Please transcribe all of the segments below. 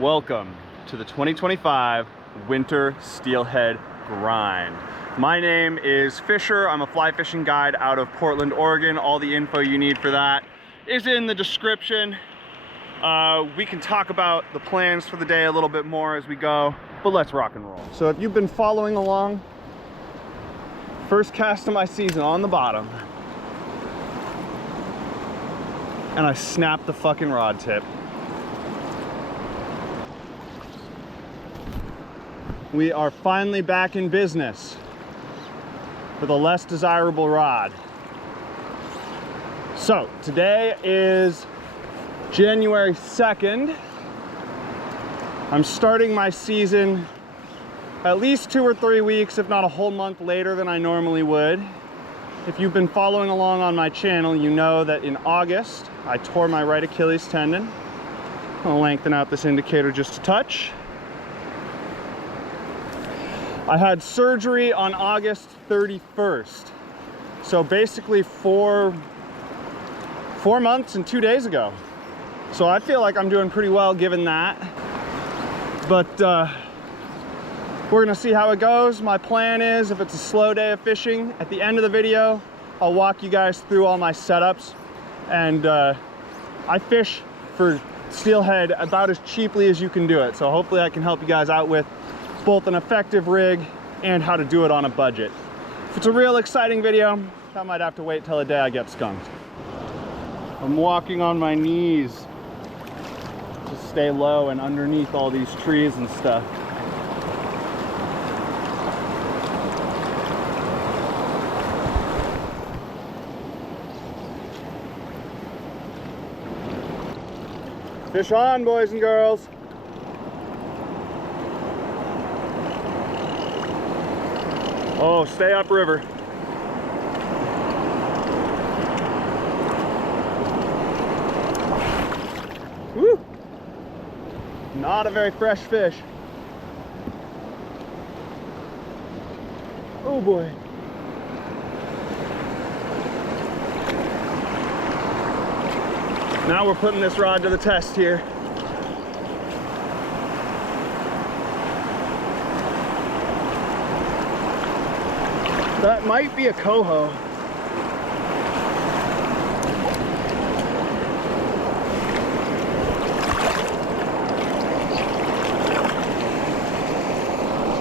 Welcome to the 2025 Winter Steelhead Grind. My name is Fisher. I'm a fly fishing guide out of Portland, Oregon. All the info you need for that is in the description. We can talk about the plans for the day a little bit more as we go, but let's rock and roll. So if you've been following along, first cast of my season on the bottom, and I snapped the fucking rod tip. We are finally back in business with a less desirable rod. So today is January 2nd. I'm starting my season at least 2 or 3 weeks, if not a whole month later than I normally would. If you've been following along on my channel, you know that in August, I tore my right Achilles tendon. I'll lengthen out this indicator just a touch. I had surgery on August 31st. So basically four months and 2 days ago. So I feel like I'm doing pretty well given that. But we're gonna see how it goes. My plan is, if it's a slow day of fishing, at the end of the video, I'll walk you guys through all my setups. And I fish for steelhead about as cheaply as you can do it. So hopefully I can help you guys out with both an effective rig and how to do it on a budget. If it's a real exciting video, I might have to wait till the day I get skunked. I'm walking on my knees to stay low and underneath all these trees and stuff. Fish on, boys and girls. Oh, stay upriver. Woo! Not a very fresh fish. Oh boy. Now we're putting this rod to the test here. That might be a coho.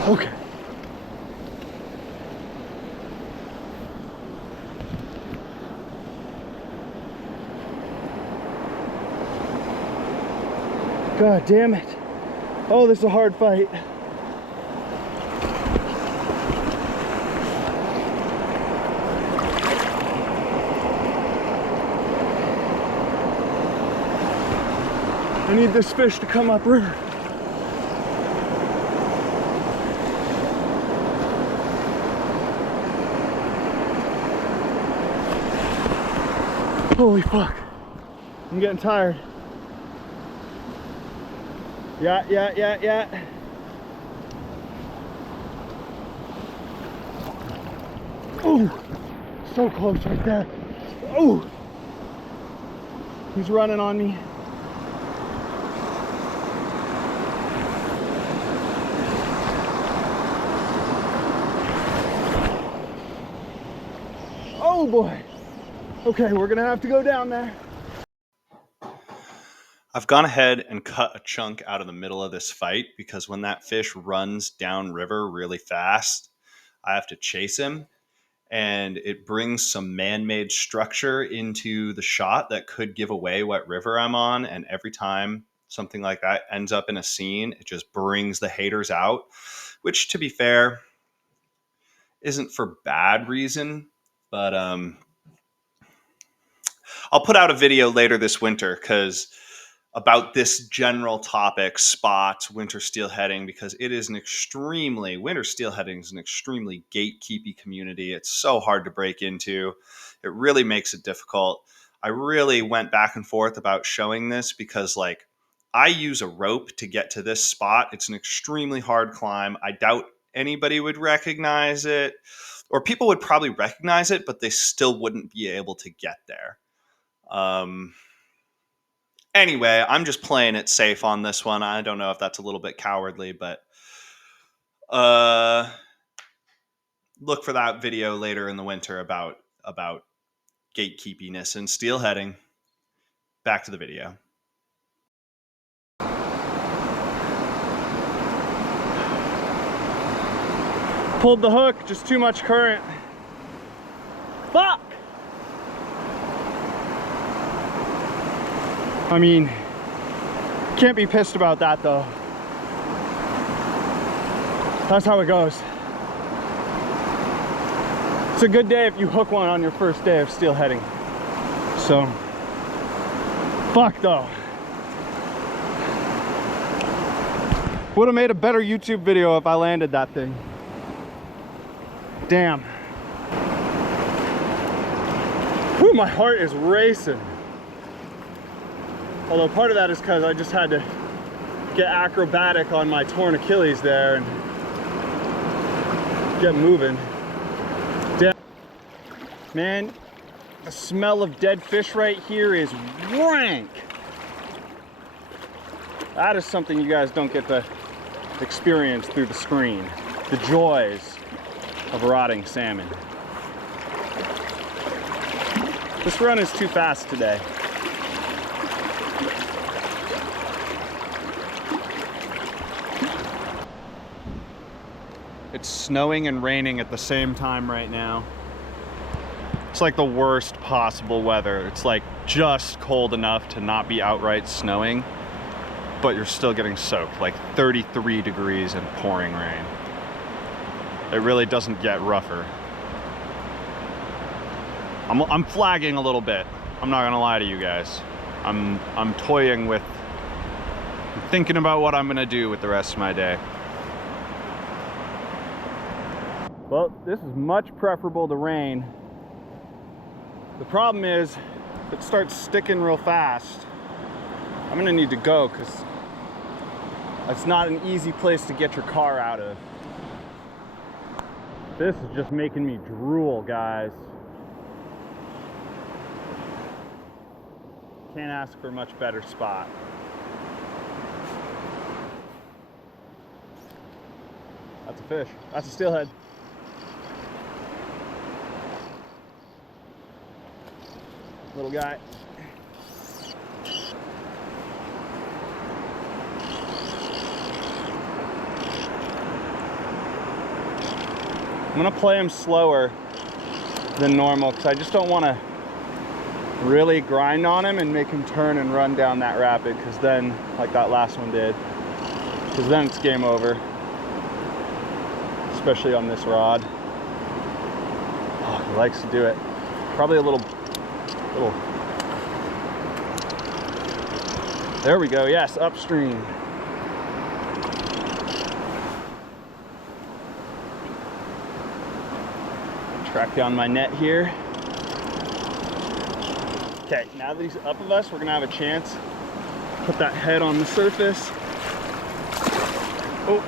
Okay. God damn it. Oh, this is a hard fight. I need this fish to come upriver. Holy fuck. I'm getting tired. Yeah. Oh, so close right there. Oh, he's running on me. Oh boy. Okay, we're gonna have to go down there. I've gone ahead and cut a chunk out of the middle of this fight because when that fish runs down river really fast, I have to chase him, and it brings some man-made structure into the shot that could give away what river I'm on. And every time something like that ends up in a scene, it just brings the haters out, which, to be fair, isn't for bad reason, but I'll put out a video later this winter about this general topic, spots, winter steelheading, because it is winter steelheading is an extremely gatekeepy community. It's so hard to break into. It really makes it difficult. I really went back and forth about showing this because, like, I use a rope to get to this spot. It's an extremely hard climb. I doubt anybody would recognize it, or people would probably recognize it, but they still wouldn't be able to get there. Anyway, I'm just playing it safe on this one. I don't know if that's a little bit cowardly, but look for that video later in the winter about gatekeepiness and steelheading. Back to the video. Pulled the hook, just too much current. Fuck! I mean, can't be pissed about that though. That's how it goes. It's a good day if you hook one on your first day of steelheading. So, fuck though. Would have made a better YouTube video if I landed that thing. Damn. Whew, my heart is racing. Although part of that is because I just had to get acrobatic on my torn Achilles there and get moving. Damn. Man, the smell of dead fish right here is rank. That is something you guys don't get to experience through the screen. The joys of rotting salmon. This run is too fast today. It's snowing and raining at the same time right now. It's like the worst possible weather. It's like just cold enough to not be outright snowing, but you're still getting soaked, like 33 degrees and pouring rain. It really doesn't get rougher. I'm flagging a little bit. I'm not gonna lie to you guys. I'm toying with, I'm thinking about what I'm gonna do with the rest of my day. Well, this is much preferable to rain. The problem is, if it starts sticking real fast, I'm gonna need to go because it's not an easy place to get your car out of. This is just making me drool, guys. Can't ask for a much better spot. That's a fish. That's a steelhead. Little guy. I'm gonna play him slower than normal because I just don't want to really grind on him and make him turn and run down that rapid, because then, like that last one did, because then it's game over, especially on this rod. Oh, he likes to do it. Probably a little. There we go. Yes, upstream. Track down my net here. Okay, now that he's up of us, we're gonna have a chance. Put that head on the surface. Oh,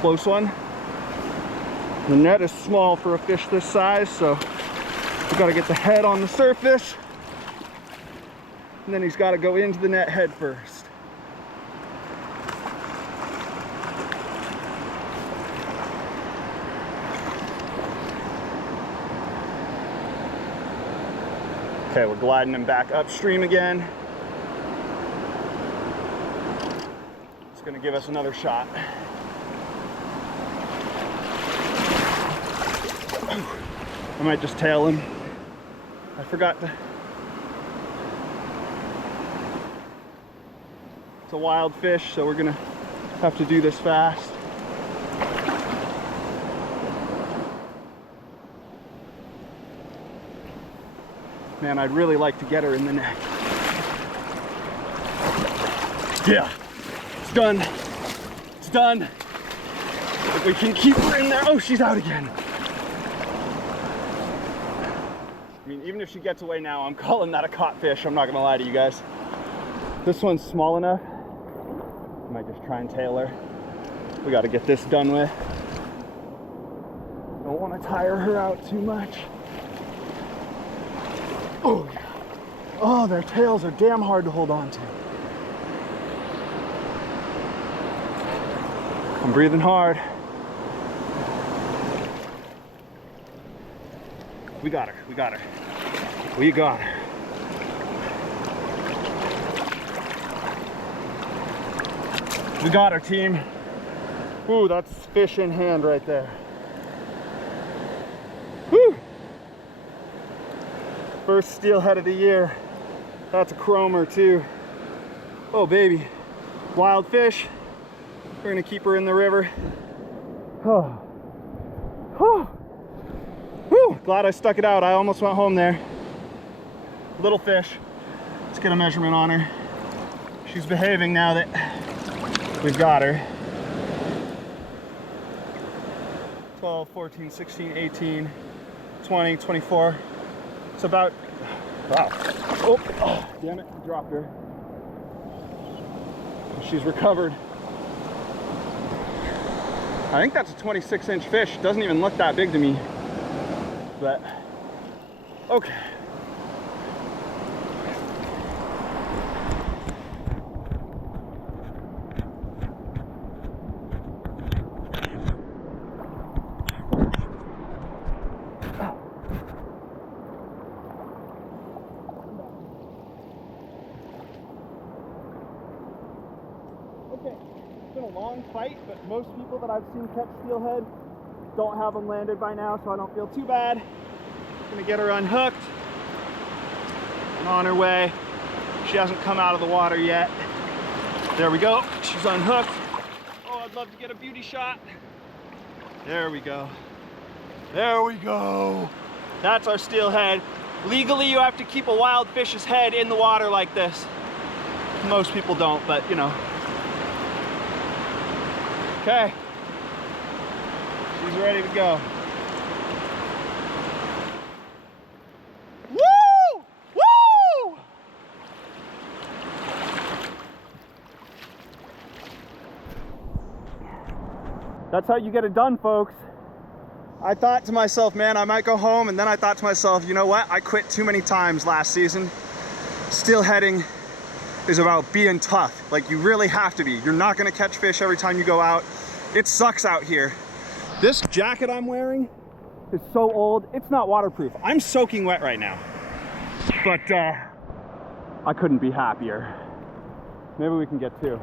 close one. The net is small for a fish this size, so we gotta get the head on the surface. And then he's gotta go into the net head first. Okay, we're gliding him back upstream again. It's gonna give us another shot. I might just tail him. I forgot to. It's a wild fish, so we're gonna have to do this fast. Man, I'd really like to get her in the neck. Yeah, it's done. It's done. If we can keep her in there. Oh, she's out again. I mean, even if she gets away now, I'm calling that a caught fish. I'm not gonna lie to you guys. This one's small enough. I might just try and tail her. We gotta get this done with. Don't wanna tire her out too much. Oh, yeah. Oh, their tails are damn hard to hold on to. I'm breathing hard. We got her, we got her. We got her. We got her, team. Ooh, that's fish in hand right there. Woo! First steelhead of the year. That's a chromer too. Oh baby, wild fish. We're gonna keep her in the river. Oh. Oh. Whew. Glad I stuck it out. I almost went home there. Little fish. Let's get a measurement on her. She's behaving now that we've got her. 12, 14, 16, 18, 20, 24. It's about, wow. Oh, damn it, dropped her. She's recovered. I think that's a 26-inch fish. Doesn't even look that big to me. But, okay. Okay, it's been a long fight, but most people that I've seen catch steelhead don't have them landed by now, so I don't feel too bad. Gonna get her unhooked and on her way. She hasn't come out of the water yet. There we go, she's unhooked. Oh, I'd love to get a beauty shot. There we go. There we go. That's our steelhead. Legally, you have to keep a wild fish's head in the water like this. Most people don't, but you know. Okay. She's ready to go. Woo! Woo! That's how you get it done, folks. I thought to myself, man, I might go home, and then I thought to myself, you know what? I quit too many times last season. Steelheading is about being tough. Like, you really have to be. You're not gonna catch fish every time you go out. It sucks out here. This jacket I'm wearing is so old, it's not waterproof. I'm soaking wet right now. But I couldn't be happier. Maybe we can get two.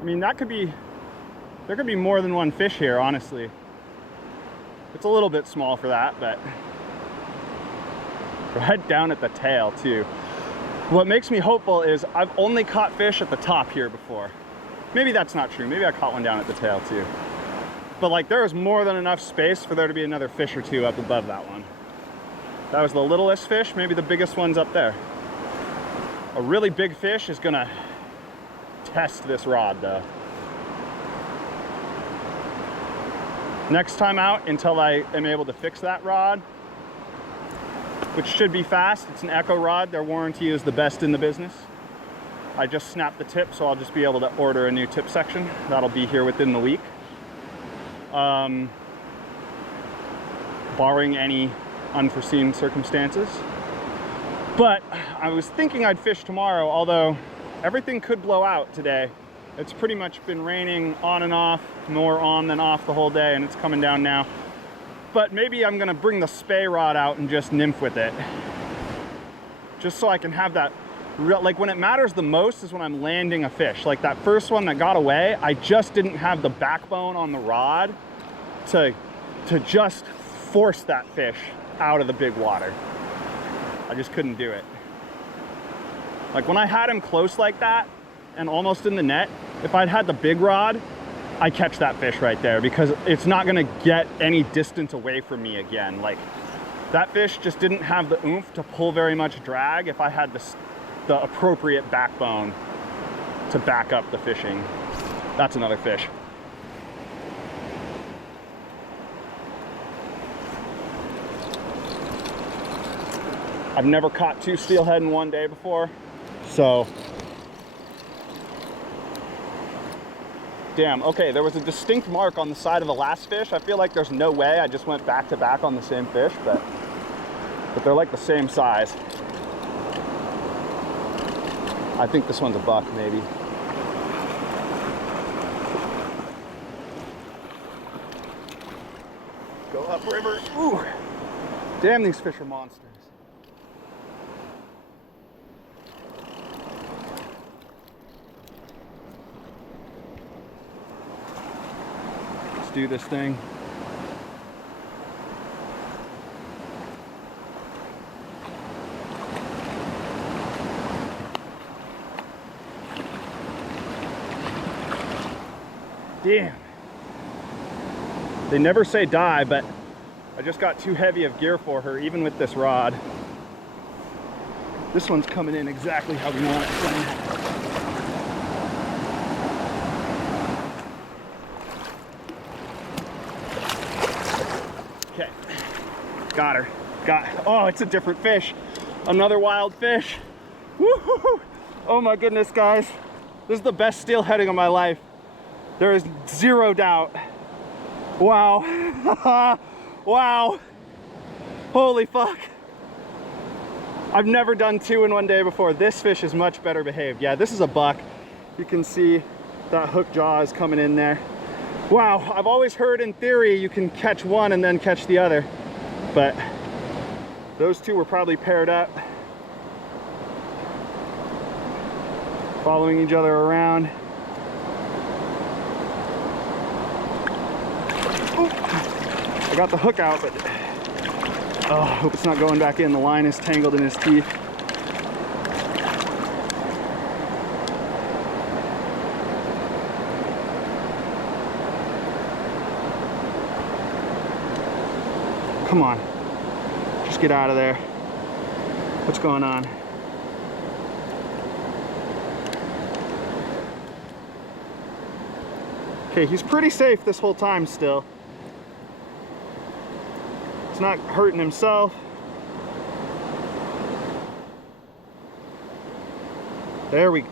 I mean, there could be more than one fish here, honestly. It's a little bit small for that, but right down at the tail too. What makes me hopeful is I've only caught fish at the top here before. Maybe that's not true. Maybe I caught one down at the tail too. But like, there is more than enough space for there to be another fish or two up above that one. That was the littlest fish. Maybe the biggest one's up there. A really big fish is gonna test this rod though. Next time out, until I am able to fix that rod, which should be fast. It's an Echo rod. Their warranty is the best in the business. I just snapped the tip, so I'll just be able to order a new tip section. That'll be here within the week. Barring any unforeseen circumstances. But I was thinking I'd fish tomorrow, although everything could blow out today. It's pretty much been raining on and off, more on than off the whole day, and it's coming down now. But maybe I'm gonna bring the spay rod out and just nymph with it. Just so I can have that, like when it matters the most is when I'm landing a fish. Like that first one that got away, I just didn't have the backbone on the rod to just force that fish out of the big water. I just couldn't do it. Like when I had him close like that and almost in the net, if I'd had the big rod, I catch that fish right there because it's not gonna get any distance away from me again. Like that fish just didn't have the oomph to pull very much drag if I had the appropriate backbone to back up the fishing. That's another fish. I've never caught two steelhead in one day before, so. Damn, okay, there was a distinct mark on the side of the last fish. I feel like there's no way I just went back to back on the same fish, but they're like the same size. I think this one's a buck, maybe. upriver. Ooh, damn, these fish are monsters. Let's do this thing. Damn. They never say die, but I just got too heavy of gear for her, even with this rod. This one's coming in exactly how we want it. Okay, got her. Oh, it's a different fish. Another wild fish. Woo-hoo-hoo. Oh my goodness, guys. This is the best steelheading of my life. There is zero doubt. Wow. Wow. Holy fuck. I've never done 2 in one day before. This fish is much better behaved. Yeah, this is a buck. You can see that hook jaw is coming in there. Wow, I've always heard in theory you can catch one and then catch the other, but those two were probably paired up, following each other around. Ooh, I got the hook out, but oh, I hope it's not going back in. The line is tangled in his teeth. Come on, just get out of there. What's going on? Okay, he's pretty safe this whole time still. He's not hurting himself. There we go.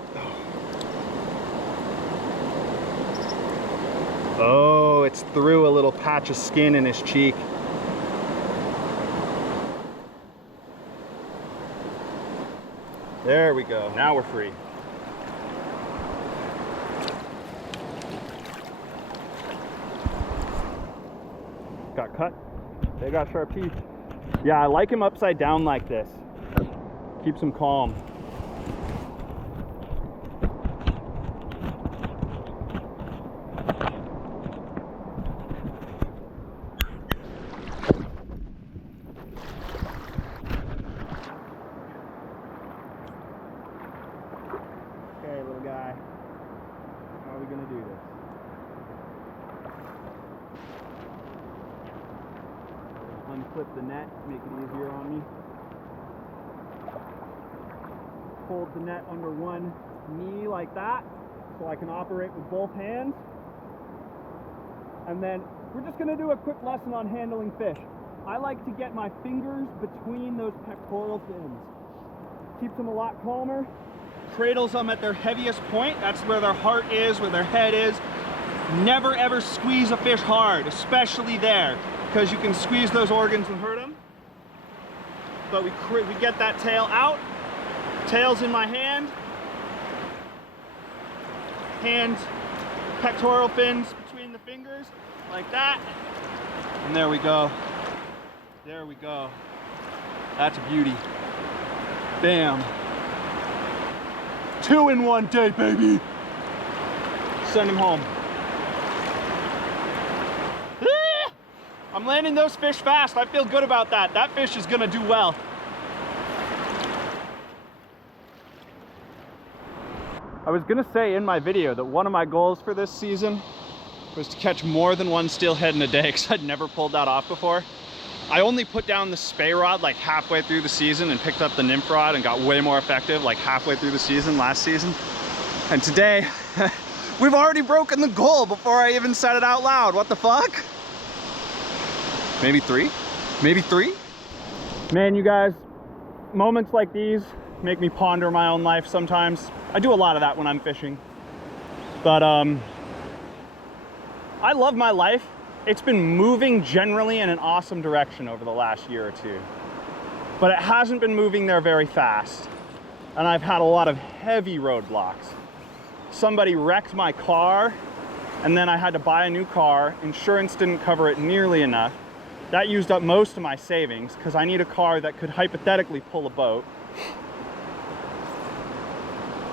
Oh, it's through a little patch of skin in his cheek. There we go. Now we're free. Got cut. They got sharp teeth. Yeah, I like him upside down like this. Keeps him calm. Okay, little guy. How are we gonna do this? Unclip the net, make it easier on me. Hold the net under one knee like that, so I can operate with both hands. And then we're just gonna do a quick lesson on handling fish. I like to get my fingers between those pectoral fins. Keeps them a lot calmer. Cradles them at their heaviest point. That's where their heart is, where their head is. Never ever squeeze a fish hard, especially there, because you can squeeze those organs and hurt them. But we get that tail out. Tail's in my hand. Hand, pectoral fins between the fingers, like that. And there we go. There we go. That's a beauty. Bam. 2 in one day, baby. Send him home. I'm landing those fish fast. I feel good about that. That fish is gonna do well. I was gonna say in my video that one of my goals for this season was to catch more than 1 steelhead in a day, because I'd never pulled that off before. I only put down the spey rod like halfway through the season and picked up the nymph rod and got way more effective like halfway through the season last season. And today, we've already broken the goal before I even said it out loud. What the fuck? Maybe 3? Maybe 3? Man, you guys, moments like these make me ponder my own life sometimes. I do a lot of that when I'm fishing. But I love my life. It's been moving generally in an awesome direction over the last year or 2. But it hasn't been moving there very fast. And I've had a lot of heavy roadblocks. Somebody wrecked my car, and then I had to buy a new car. Insurance didn't cover it nearly enough. That used up most of my savings because I need a car that could hypothetically pull a boat.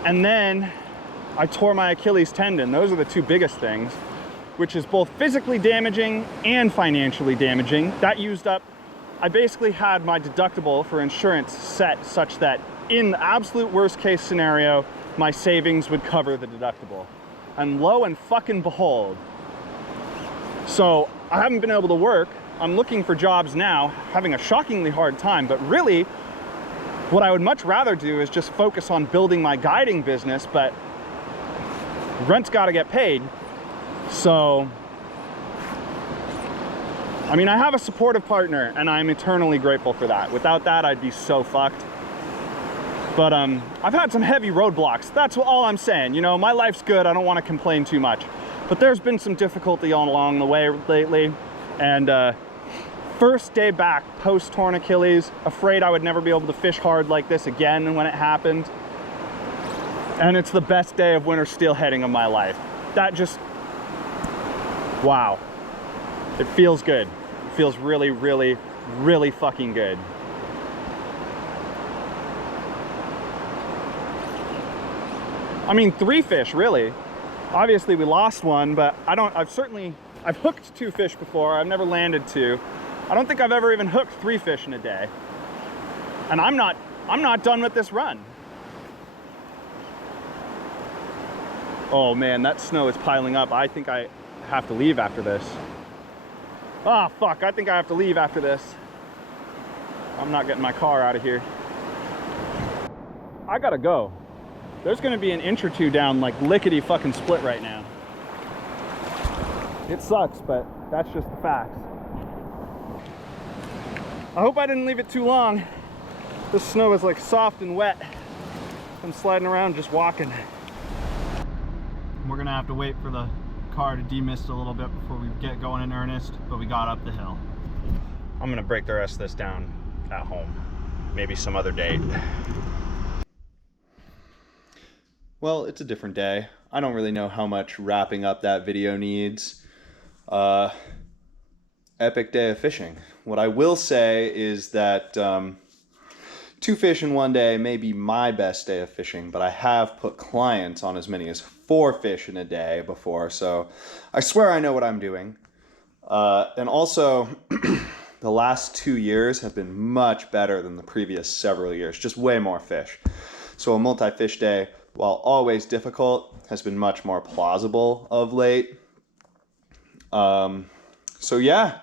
And then I tore my Achilles tendon. Those are the two biggest things, which is both physically damaging and financially damaging. That used up, I basically had my deductible for insurance set such that in the absolute worst case scenario, my savings would cover the deductible. And lo and fucking behold. So I haven't been able to work. I'm looking for jobs now, having a shockingly hard time, but really what I would much rather do is just focus on building my guiding business, but rent's gotta get paid. So, I mean, I have a supportive partner and I'm eternally grateful for that. Without that, I'd be so fucked. But I've had some heavy roadblocks. That's all I'm saying. You know, my life's good. I don't want to complain too much. But there's been some difficulty along the way lately. And first day back post-torn Achilles, afraid I would never be able to fish hard like this again when it happened. And it's the best day of winter steelheading of my life. That just, wow. It feels good. It feels really, really, really fucking good. I mean, 3 fish, really. Obviously we lost one, but I've hooked 2 fish before. I've never landed 2. I don't think I've ever even hooked 3 fish in a day. And I'm not done with this run. Oh man, that snow is piling up. I think I have to leave after this. Ah, fuck, I think I have to leave after this. I'm not getting my car out of here. I gotta go. There's gonna be an inch or two down like lickety fucking split right now. It sucks, but that's just the facts. I hope I didn't leave it too long. This snow is like soft and wet. I'm sliding around just walking. We're gonna have to wait for the car to demist a little bit before we get going in earnest, but we got up the hill. I'm gonna break the rest of this down at home. Maybe some other date. Well, it's a different day. I don't really know how much wrapping up that video needs. Epic day of fishing. What I will say is that 2 fish in one day may be my best day of fishing, but I have put clients on as many as 4 fish in a day before, so I swear I know what I'm doing. And also, the last 2 years have been much better than the previous several years, just way more fish. So a multi-fish day, while always difficult, has been much more plausible of late. So yeah,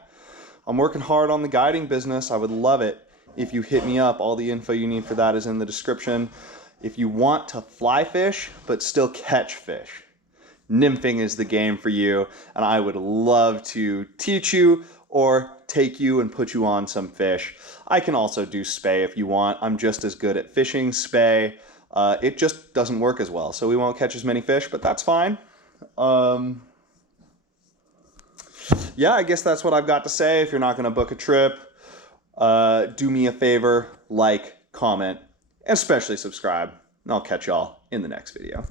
I'm working hard on the guiding business. I would love it if you hit me up. All the info you need for that is in the description. If you want to fly fish, but still catch fish, nymphing is the game for you, and I would love to teach you or take you and put you on some fish. I can also do spay if you want. I'm just as good at fishing spay. It just doesn't work as well, so we won't catch as many fish, but that's fine. Yeah, I guess that's what I've got to say. If you're not going to book a trip, do me a favor, like, comment, and especially subscribe, and I'll catch y'all in the next video.